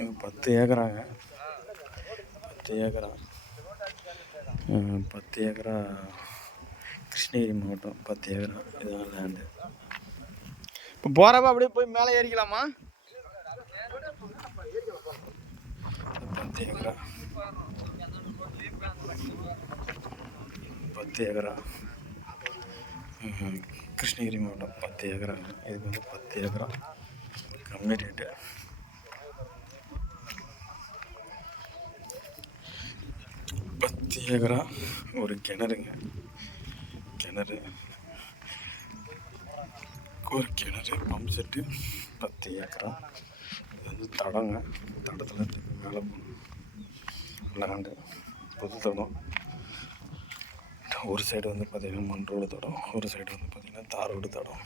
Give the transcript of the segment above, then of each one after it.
இது பத்து ஏக்கராங்க. பத்து ஏக்கரா. பத்து ஏக்கரா கிருஷ்ணகிரி மாவட்டம். பத்து ஏக்கரா. இதுதான் லேண்டு இப்போ போகிறப்ப அப்படியே போய் மேலே ஏறிக்கலாமா? பத்து ஏக்கரா. பத்து ஏக்கரா. கிருஷ்ணகிரி மாவட்டம் பத்து ஏக்கரா. இதுக்கு வந்து பத்து ஏக்கரா. கம்மி ரேட்டு பத்து ஏக்கரா ஒரு கிணறுங்க. கிணறு. ஒரு கிணறு பம்ப் செட்டு பத்து ஏக்கரா. இது வந்து தடங்க. தடத்தில் மேலே போகணும். லேண்டு புது தடம். ஒரு சைடு வந்து பார்த்திங்கன்னா மண் ரோடு தடம் ஒரு சைடு வந்து பார்த்திங்கன்னா தார் ரோடு தடம்.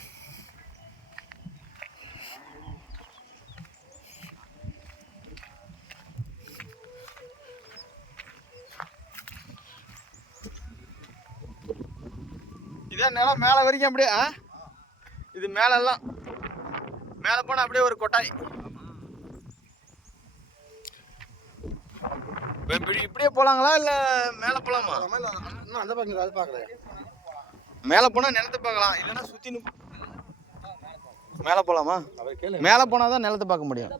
இதே நிலம். மேலே வரைக்கும் அப்படியே ஆ? இது மேலெல்லாம். மேலே போனால் அப்படியே ஒரு கொட்டாய். இப்ப இப்படி இப்படியே போகலாங்களா இல்லை மேலே போகலாமா இன்னும் அந்த பக்கம் அது பார்க்கல. மேலே போனால் நிலத்தை பார்க்கலாம். இல்லைன்னா சுற்றி மேலே போகலாமா மேலே போனால் தான் நிலத்தை பார்க்க முடியும்.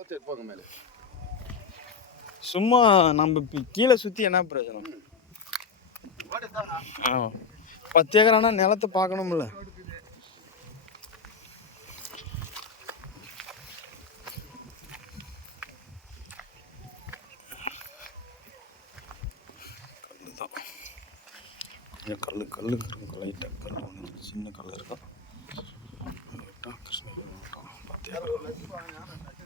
சரி போங்க மேலே. சும்மா நம்ம இப்ப கீழே சுற்றி என்ன பிரயோஜனம் ஆ பத்து ஏக்கரானா நிலத்தை பார்க்கணும்ல. கல்லு தான் கொஞ்சம் கல் கல் இருக்கும் லைட்டாக கல் ஒன்று சின்ன கல் இருக்கும் கிருஷ்ணகிரி மாவட்டம். பத்து ஏக்கரா.